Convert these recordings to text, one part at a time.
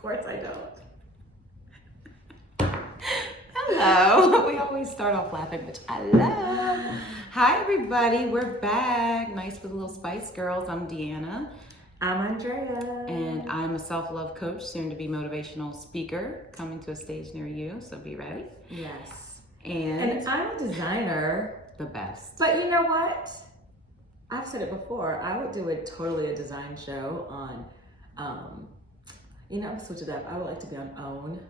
course I don't. Hello. We always start off laughing, which I love. Hi, everybody. We're back. Nice with the little Spice Girls. I'm Deanna. I'm Andrea. And I'm a self-love coach, soon to be motivational speaker, coming to a stage near you. So be ready. Yes. And I'm a designer. The best. But you know what? I've said it before. I would do a design show on, switch it up. I would like to be on OWN.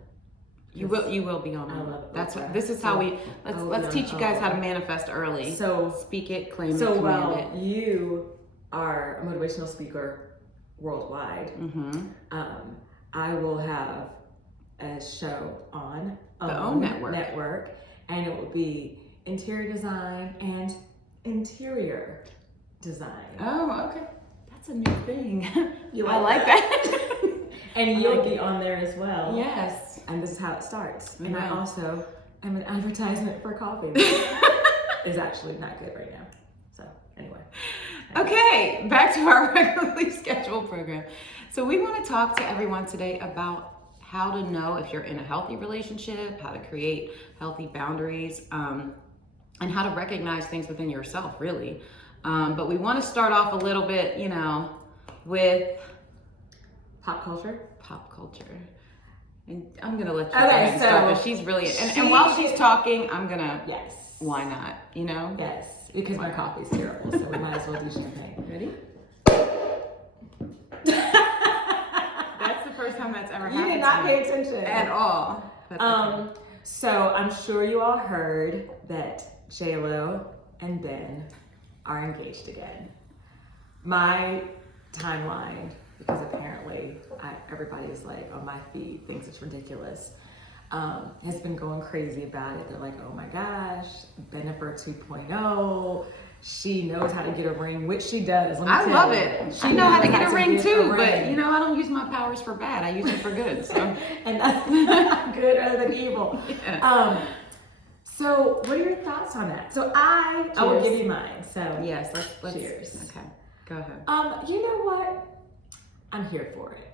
You will be on. I love it. That's what. This is how let's teach you guys how to manifest early. So speak it, claim it, so command while it. you are a motivational speaker worldwide, I will have a show on the OWN network, and it will be interior design and interior design. Oh, okay. That's a new thing. I like that. And you'll be on there as well. Yes. And this is how it starts. Mm-hmm. And I also am an advertisement for coffee. It's actually not good right now. So anyway. Okay, back to our regularly scheduled program. So we want to talk to everyone today about how to know if you're in a healthy relationship, how to create healthy boundaries, and how to recognize things within yourself, really. But we want to start off a little bit, with pop culture. And I'm going to let you okay, start, but she's really, and while she's talking, I'm going to, yes. Why not, Yes, because my coffee's terrible, so we might as well do champagne. Ready? That's the first time that's ever happened. You did not pay attention. At all. Okay. So I'm sure you all heard that JLo and Ben are engaged again. My timeline, because apparently everybody's like on my feed thinks it's ridiculous, has been going crazy about it. They're like, oh my gosh, Bennifer 2.0. She knows how to get a ring, which she does. I love it. She knows how to get a ring too, but I don't use my powers for bad. I use it for good. So and good rather than evil. Yeah. So what are your thoughts on that? So I will give you mine. So yes, let's cheers. Okay, go ahead. You know what? I'm here for it.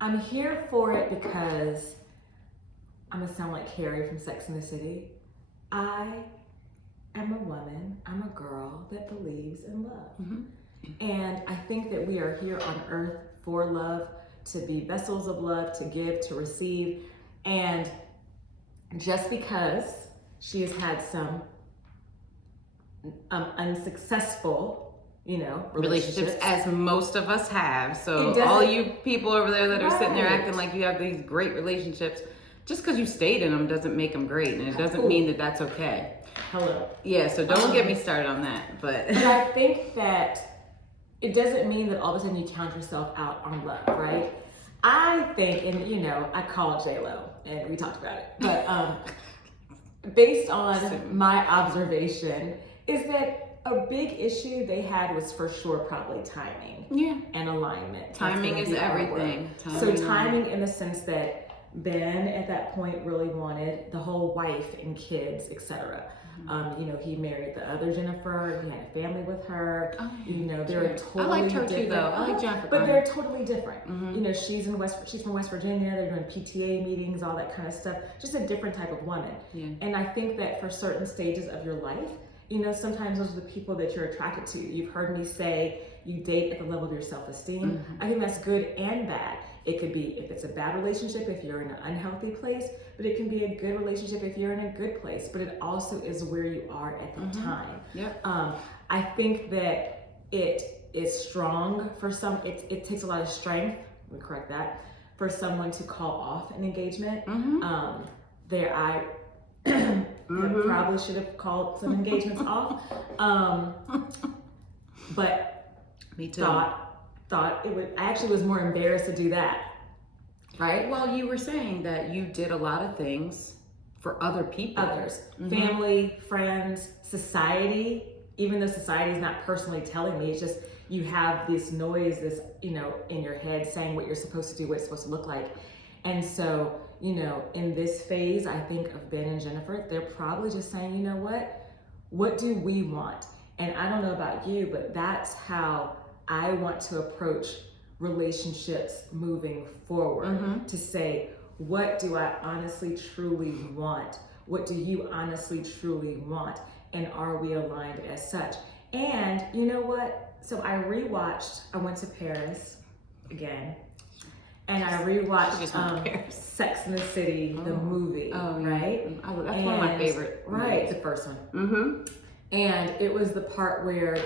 I'm here for it because I'm gonna sound like Carrie from Sex and the City. I am a woman, I'm a girl that believes in love. Mm-hmm. And I think that we are here on earth for love, to be vessels of love, to give, to receive. And just because she has had some unsuccessful relationships, as most of us have. So all you people over there that are sitting there acting like you have these great relationships, just because you stayed in them doesn't make them great, and it doesn't mean that that's okay. Hello. Yeah, so don't get me started on that. But I think that it doesn't mean that all of a sudden you count yourself out on love, right? I think, and I call it JLo, and we talked about it, but based on my observation, is that a big issue they had was for sure probably timing. Yeah. And alignment. Timing is everything. Timing in the sense that Ben at that point really wanted the whole wife and kids, etc. Mm-hmm. He married the other Jennifer. He had a family with her. Oh, they're totally I liked her different. too, though. I like Jennifer, but they're totally different. Mm-hmm. She's from West Virginia. They're doing PTA meetings, all that kind of stuff. Just a different type of woman. Yeah. And I think that for certain stages of your life, sometimes those are the people that you're attracted to. You've heard me say you date at the level of your self-esteem. Mm-hmm. I think that's good and bad. It could be, if it's a bad relationship, if you're in an unhealthy place, but it can be a good relationship if you're in a good place. But it also is where you are at the time. Yep. I think that it is strong for some. It takes a lot of strength. Let me correct that. For someone to call off an engagement. Mm-hmm. I probably should have called some engagements off. But me too. Thought it would. I actually was more embarrassed to do that. Right? Well, you were saying that you did a lot of things for other people. Others. Mm-hmm. Family, friends, society. Even though society is not personally telling me, it's just you have this noise, in your head saying what you're supposed to do, what it's supposed to look like. And so, in this phase, I think of Ben and Jennifer, they're probably just saying, what do we want? And I don't know about you, but that's how I want to approach relationships moving forward, to say, what do I honestly truly want? What do you honestly truly want? And are we aligned as such? And you know what? So I went to Paris again, and I rewatched Sex and the City, the movie, right? Oh, that's one of my favorite movies. The first one. And it was the part where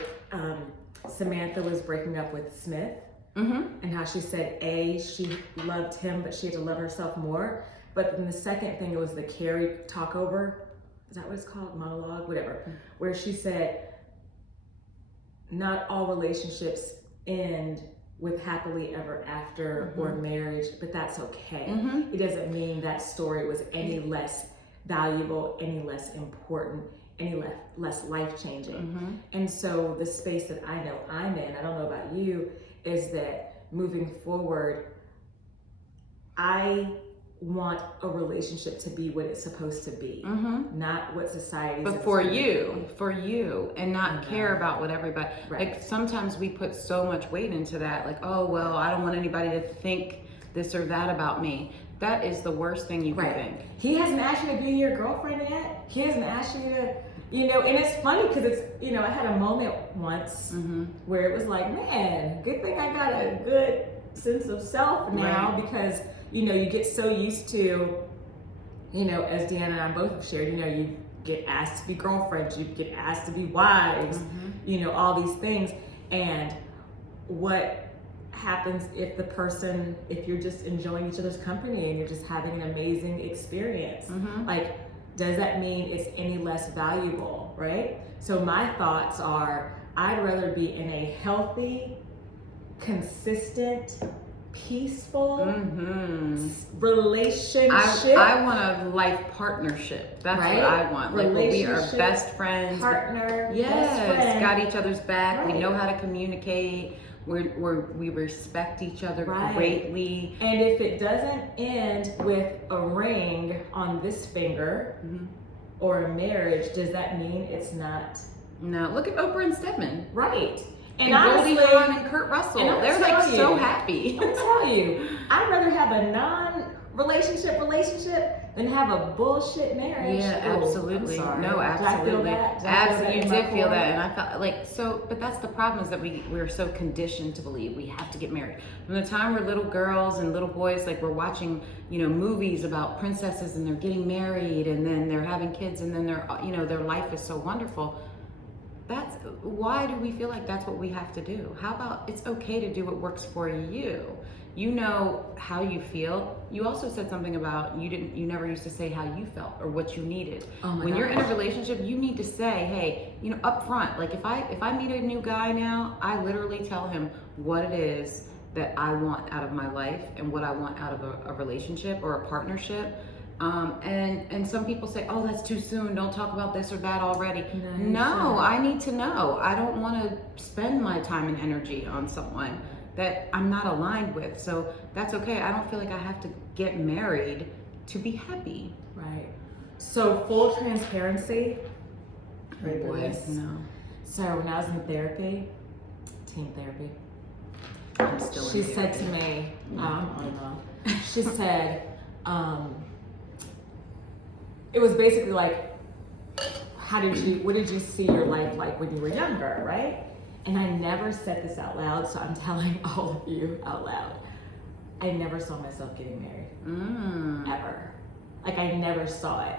Samantha was breaking up with Smith, and how she said, she loved him, but she had to love herself more. But then the second thing, it was the Carrie talkover. Is that what it's called? Monologue, whatever. Where she said, not all relationships end with happily ever after or marriage, but that's okay. It doesn't mean that story was any less valuable, any less important, any less life-changing. And so the space that I know I'm in, I don't know about you, is that moving forward, I want a relationship to be what it's supposed to be, not what society. But for you, and not care about what everybody. Like sometimes we put so much weight into that. Like, oh well, I don't want anybody to think this or that about me. That is the worst thing you can think. He hasn't asked you to be your girlfriend yet. He hasn't asked you to, and it's funny because it's, I had a moment once where it was like, man, good thing I got a good sense of self now, because you get so used to, as Deanna and I both have shared, you get asked to be girlfriends, you get asked to be wives, all these things. And what happens if you're just enjoying each other's company and you're just having an amazing experience? Like, does that mean it's any less valuable, right? So my thoughts are, I'd rather be in a healthy, consistent, peaceful relationship. I want a life partnership. That's what I want. Like, we are best friends. Partner. Yes. Best friend. Got each other's back. We know how to communicate. We respect each other greatly. And if it doesn't end with a ring on this finger or a marriage, does that mean it's not? No. Look at Oprah and Stedman. Right. And Goldie Hawn and Kurt Russell. They're like so happy. I'll tell you, I'd rather have a non-relationship than have a bullshit marriage. Yeah, absolutely. No, absolutely. Absolutely, you did feel that, and I felt like so. But that's the problem, is that we're so conditioned to believe we have to get married. From the time we're little girls and little boys, like we're watching, movies about princesses and they're getting married and then they're having kids and then their life is so wonderful. Why do we feel like that's what we have to do? How about it's okay to do what works for you? You know how you feel. You also said something about you never used to say how you felt or what you needed. When you're in a relationship, you need to say, hey, up front, like if I meet a new guy now, I literally tell him what it is that I want out of my life and what I want out of a relationship or a partnership. And some people say, oh, that's too soon. Don't talk about this or that already. No, I need to know. I don't want to spend my time and energy on someone that I'm not aligned with. So that's okay. I don't feel like I have to get married to be happy. Right. So full transparency. No. So when I was in therapy, team therapy, I'm still in she therapy. said to me, she said, it was basically like, what did you see your life like when you were younger, right? And I never said this out loud, so I'm telling all of you out loud. I never saw myself getting married, ever. Like, I never saw it.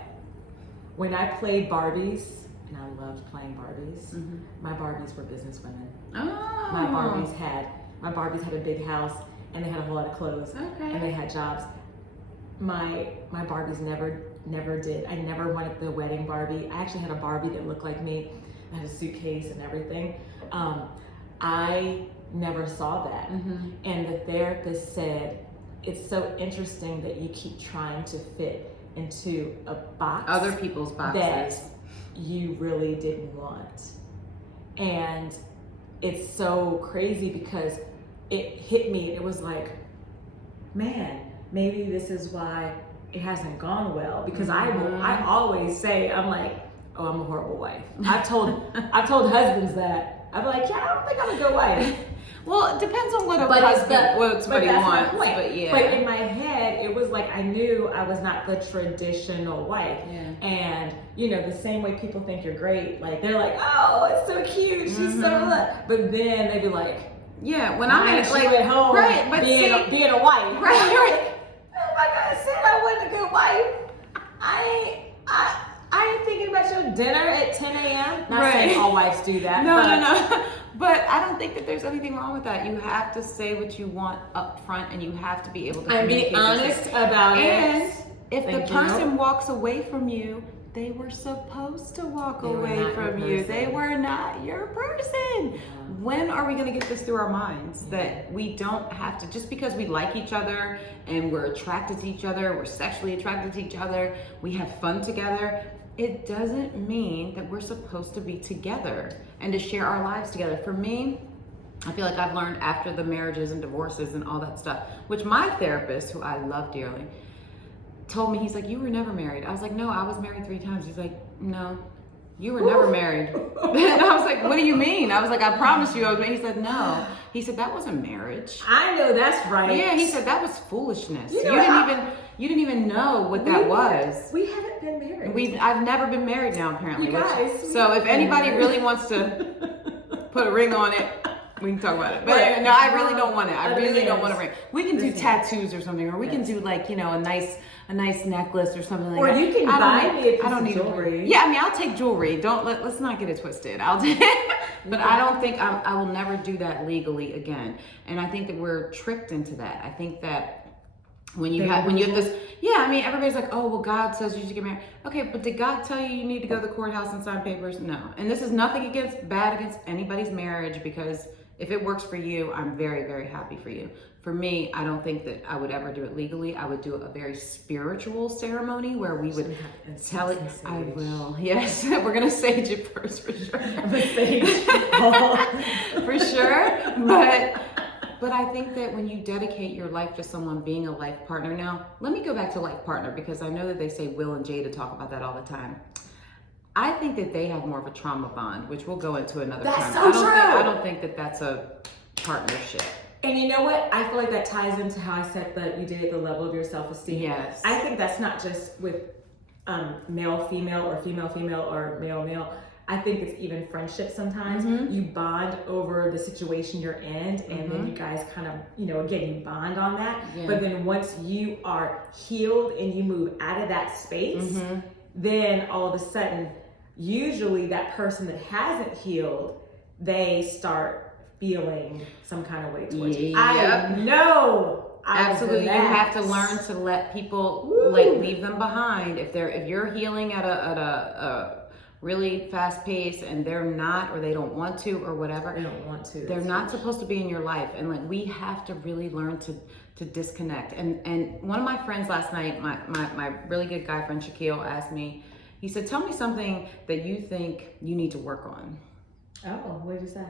When I played Barbies, and I loved playing Barbies, my Barbies were business women. My Barbies had a big house, and they had a whole lot of clothes, and they had jobs. My Barbies never did. I never wanted the wedding Barbie. I actually had a Barbie that looked like me. I had a suitcase and everything. I never saw that. And the therapist said, it's so interesting that you keep trying to fit into a box. Other people's boxes. That you really didn't want. And it's so crazy because it hit me. It was like, man, maybe this is why it hasn't gone well, because I always say, I'm like, oh, I'm a horrible wife. I've told husbands that. I'm like, yeah, I don't think I'm a good wife. Well, it depends on what a But husband, what somebody that's my wants. point. But yeah. But in my head, it was like I knew I was not the traditional wife. Yeah. And the same way people think you're great, like they're like, oh, it's so cute, she's so good. But then they'd be like, yeah, when I'm at home, right, but being a wife, right. Oh my God, I said I wasn't a good wife. I ain't thinking about your dinner at 10 a.m. Not saying all wives do that. No. But I don't think that there's anything wrong with that. You have to say what you want up front, and you have to be able to and be honest about it. And if the person walks away from you, they were supposed to walk away from you. They were not your person. When are we going to get this through our minds that we don't have to, just because we like each other and we're attracted to each other, we're sexually attracted to each other, we have fun together, it doesn't mean that we're supposed to be together and to share our lives together. For me, I feel like I've learned after the marriages and divorces and all that stuff, which my therapist, who I love dearly, told me, he's like, you were never married. I was like, no, I was married 3 times. He's like, no, you were never married. And I was like, what do you mean? I was like, I promise you I was married. He said, no. He said, that wasn't marriage. I know that's right. Yeah, he said, that was foolishness. You didn't even know what that was. We haven't been married. I've never been married now, apparently. You guys. So if anybody really wants to put a ring on it, we can talk about it. But no, I really don't want it. I really don't want a ring. We can do tattoos or something, or we can do like, a nice necklace or something like that. Or you can buy me a piece of jewelry. Yeah, I mean, I'll take jewelry. Let's not get it twisted. I'll take but I don't think I will never do that legally again. And I think that we're tricked into that. I think that when you have this, everybody's like, oh, well, God says you should get married. Okay, but did God tell you need to go to the courthouse and sign papers? No. And this is nothing bad against anybody's marriage, because if it works for you, I'm very, very happy for you. For me, I don't think that I would ever do it legally. I would do a very spiritual ceremony where we would tell it. I will. Yes, we're gonna sage it first for sure. For sure. But I think that when you dedicate your life to someone being a life partner, now let me go back to life partner, because I know that they say Will and Jada talk about that all the time. I think that they have more of a trauma bond, which we'll go into another time. I don't think that that's a partnership. And you know what? I feel like that ties into how I said that you did the level of your self-esteem. Yes. I think that's not just with male-female or female-female or male-male. I think it's even friendship sometimes. Mm-hmm. You bond over the situation you're in, and then you guys kind of, again, you bond on that. Yeah. But then once you are healed and you move out of that space, then all of a sudden, usually that person that hasn't healed, they start feeling some kind of way towards you. I know. Absolutely. You have to learn to let people leave them behind. If you're healing at a really fast pace and they're not, or they don't want to, or whatever. They don't want to. They're not supposed to be in your life. And we have to really learn to disconnect. And one of my friends last night, my really good guy friend Shaquille, asked me, he said, tell me something that you think you need to work on. Oh, what did you say?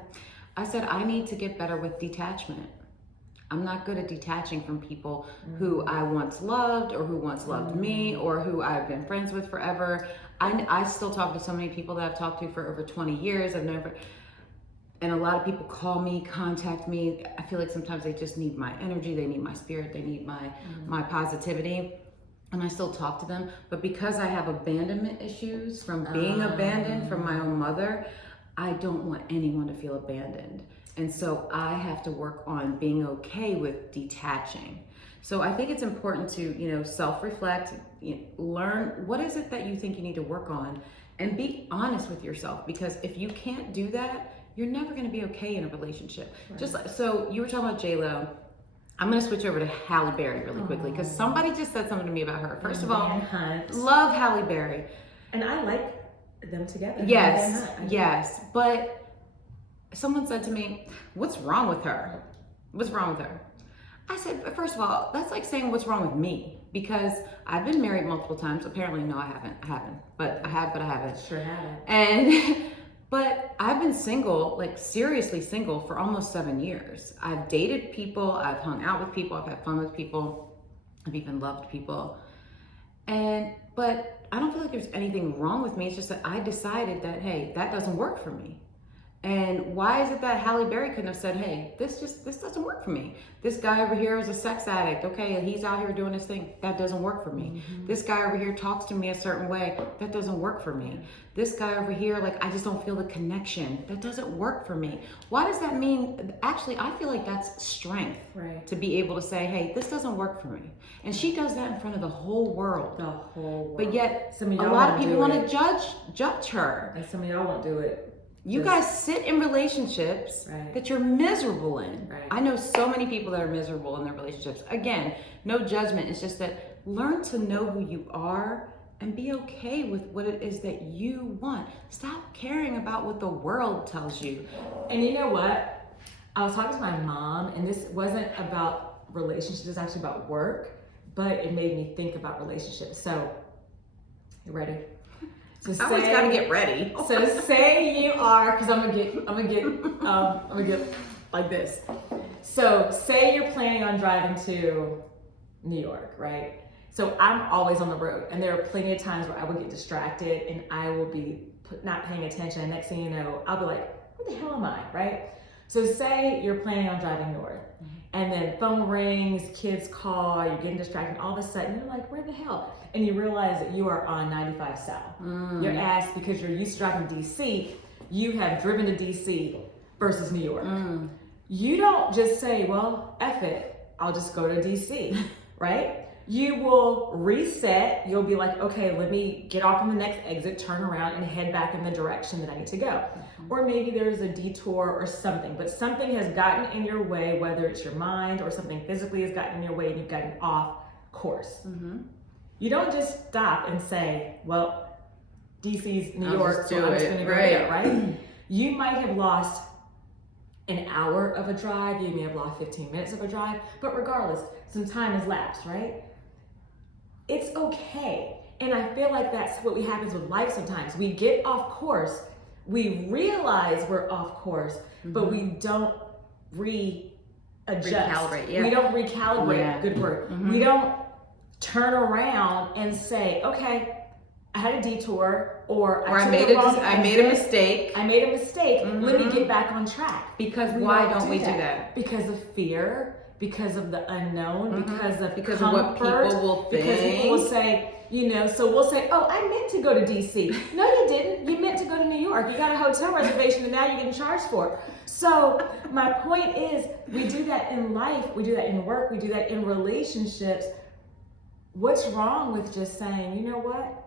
I said, I need to get better with detachment. I'm not good at detaching from people who I once loved, or who once loved me, or who I've been friends with forever. I still talk to so many people that I've talked to for over 20 years. And a lot of people call me, contact me. I feel like sometimes they just need my energy, they need my spirit, they need my positivity. And I still talk to them. But because I have abandonment issues from being abandoned from my own mother, I don't want anyone to feel abandoned. And so I have to work on being okay with detaching. So I think it's important to, self-reflect, learn what is it that you think you need to work on, and be honest with yourself. Because if you can't do that, you're never going to be okay in a relationship. Right. So you were talking about JLo. I'm going to switch over to Halle Berry really quickly, because somebody just said something to me about her. First of all, love Halle Berry. And I like them together. Yes. But someone said to me, what's wrong with her? What's wrong with her? I said, first of all, that's like saying what's wrong with me, because I've been married multiple times. Apparently, no, I haven't. But I haven't. Sure haven't. But I've been single, like seriously single, for almost 7 years. I've dated people, I've hung out with people, I've had fun with people, I've even loved people. But I don't feel like there's anything wrong with me. It's just that I decided that, hey, that doesn't work for me. And why is it that Halle Berry couldn't have said, hey, this doesn't work for me. This guy over here is a sex addict. Okay, he's out here doing his thing. That doesn't work for me. This guy over here talks to me a certain way. That doesn't work for me. This guy over here, like, I just don't feel the connection. That doesn't work for me. Why does that mean? Actually, I feel like that's strength, Right. to be able to say, hey, this doesn't work for me. And she does that in front of the whole world. The whole world. But yet, Some of a y'all lot of won't people do want to it. judge her. And some of y'all won't do it. You Just- guys sit in relationships Right. that you're miserable in. Right. I know so many people that are miserable in their relationships. Again, no judgment. It's just that learn to know who you are and be okay with what it is that you want. Stop caring about what the world tells you. And you know what? I was talking to my mom, and this wasn't about relationships, it's actually about work, but it made me think about relationships. So, you ready? So I always gotta get ready. So say you are, because I'm gonna get like this. So say you're planning on driving to New York, right? So I'm always on the road, and there are plenty of times where I will get distracted and I will be not paying attention. And next thing you know, I'll be like, where the hell am I, right? So say you're planning on driving north, and then phone rings, kids call, you're getting distracted, and all of a sudden you're like, where the hell? And you realize that you are on 95 South. Your ass, because you're used to driving DC, you have driven to DC versus New York. You don't just say, well, F it, I'll just go to DC, right? You will reset. You'll be like, okay, let me get off on the next exit, turn around, and head back in the direction that I need to go. Or maybe there's a detour or something, but something has gotten in your way, whether it's your mind or something physically has gotten in your way and you've gotten off course. You don't just stop and say, well, DC's New York, so I'm just gonna go there, right? You might have lost an hour of a drive, you may have lost 15 minutes of a drive, but regardless, some time has lapsed, right? It's okay. And I feel like that's what happens with life sometimes. We get off course, we realize we're off course, but we don't readjust. Recalibrate, yeah. We don't recalibrate, Yeah. good word. We don't turn around and say, okay, I had a detour, or I took made the a wrong I made a exit. mistake. I made a mistake. Let me get back on track. Because why don't we do that? Because of fear, because of the unknown, because of Because comfort, of what people will think. Because people will say, so we'll say, oh, I meant to go to DC. No, you didn't. You meant to go to New York. You got a hotel reservation and now you're getting charged for it. So my point is, we do that in life, we do that in work, we do that in relationships. What's wrong with just saying, you know what?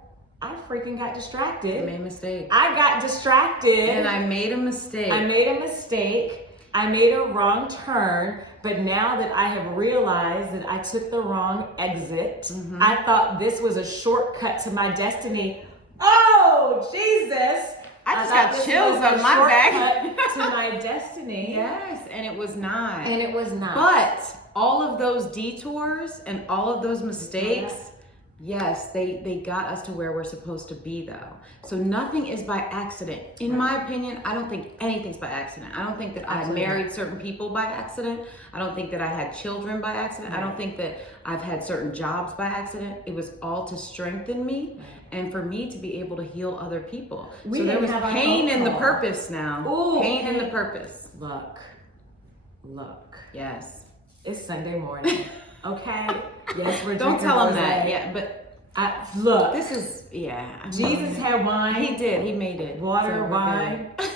I freaking got distracted. I made a mistake. I got distracted. And I made a mistake. I made a mistake. I made a wrong turn. But now that I have realized that I took the wrong exit, I thought this was a shortcut to my destiny. Oh, Jesus. I just thought got this chills was a on my back. shortcut to my destiny. Yes, and it was not. And it was not. But all of those detours and all of those mistakes, yes, they got us to where we're supposed to be, though. So nothing is by accident. In my opinion, I don't think anything's by accident. I don't think that I married certain people by accident. I don't think that I had children by accident. I don't think that I've had certain jobs by accident. It was all to strengthen me and for me to be able to heal other people. So there was pain in the purpose now. Ooh, pain in the purpose. Look. Yes. It's Sunday morning. Okay? Yes, we're Don't drinking tell him rosé. that. Yeah, but Look. this is, yeah. Jesus had wine. He did. He made it. Water, So we're wine. good.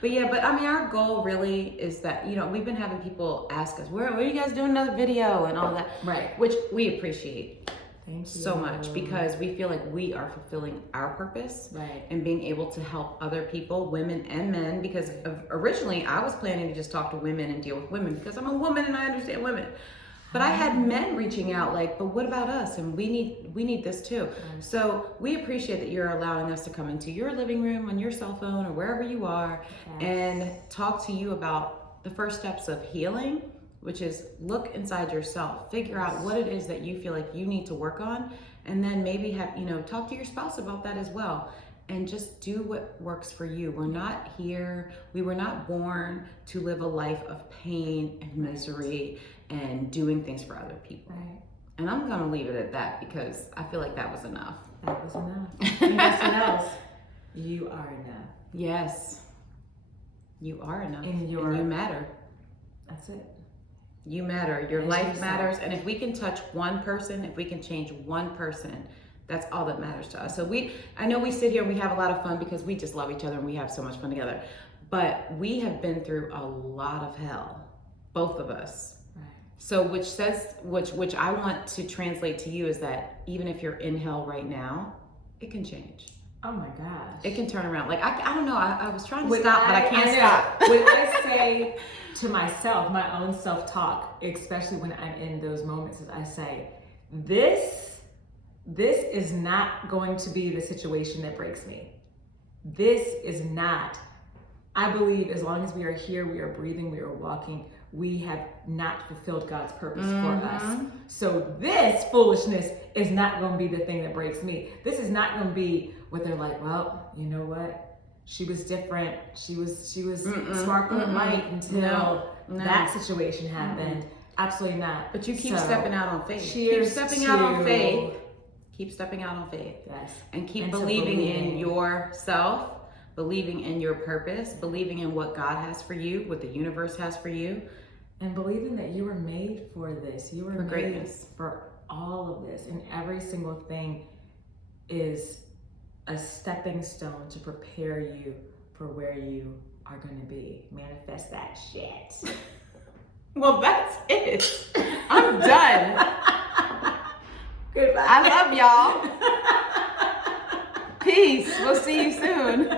But yeah, but I mean, our goal really is that, we've been having people ask us, where are you guys doing another video and all that? Right. Which we appreciate Thank you. so much because we feel like we are fulfilling our purpose. Right. And being able to help other people, women and men, because originally I was planning to just talk to women and deal with women because I'm a woman and I understand women. But I had men reaching out like, but what about us? And we need this too. So we appreciate that you're allowing us to come into your living room on your cell phone or wherever you are and talk to you about the first steps of healing, which is look inside yourself, figure out what it is that you feel like you need to work on, and then maybe have, talk to your spouse about that as well. And just do what works for you. We were not born to live a life of pain and misery and doing things for other people. Right. And I'm gonna leave it at that because I feel like that was enough. That was enough. And guess what else? You are enough. Yes. You are enough. In your, and you matter. That's it. You matter. Your As life yourself. matters. And if we can touch one person, if we can change one person, that's all that matters to us. So I know we sit here and we have a lot of fun because we just love each other and we have so much fun together. But we have been through a lot of hell, both of us. Right. So which I want to translate to you is that even if you're in hell right now, it can change. Oh my gosh. It can turn around. Like, I don't know. I was trying to stop, but I can't stop. When I say to myself, my own self-talk, especially when I'm in those moments, is I say, this is not going to be the situation that breaks me. This is not. I believe as long as we are here, we are breathing, we are walking, we have not fulfilled God's purpose for us. So this foolishness is not going to be the thing that breaks me. This is not going to be what they're like, well, you know what? She was different. She was sparkling light until that situation happened. Absolutely not. But you keep stepping out on faith. Cheers. Keep stepping out on faith. Keep stepping out on faith. Yes. And keep believing in yourself, believing in your purpose, believing in what God has for you, what the universe has for you. And believing that you were made for this. You were made greatness. for all of this. And every single thing is a stepping stone to prepare you for where you are going to be. Manifest that shit. Well, that's it. I'm done. Goodbye. I love y'all. Peace. We'll see you soon.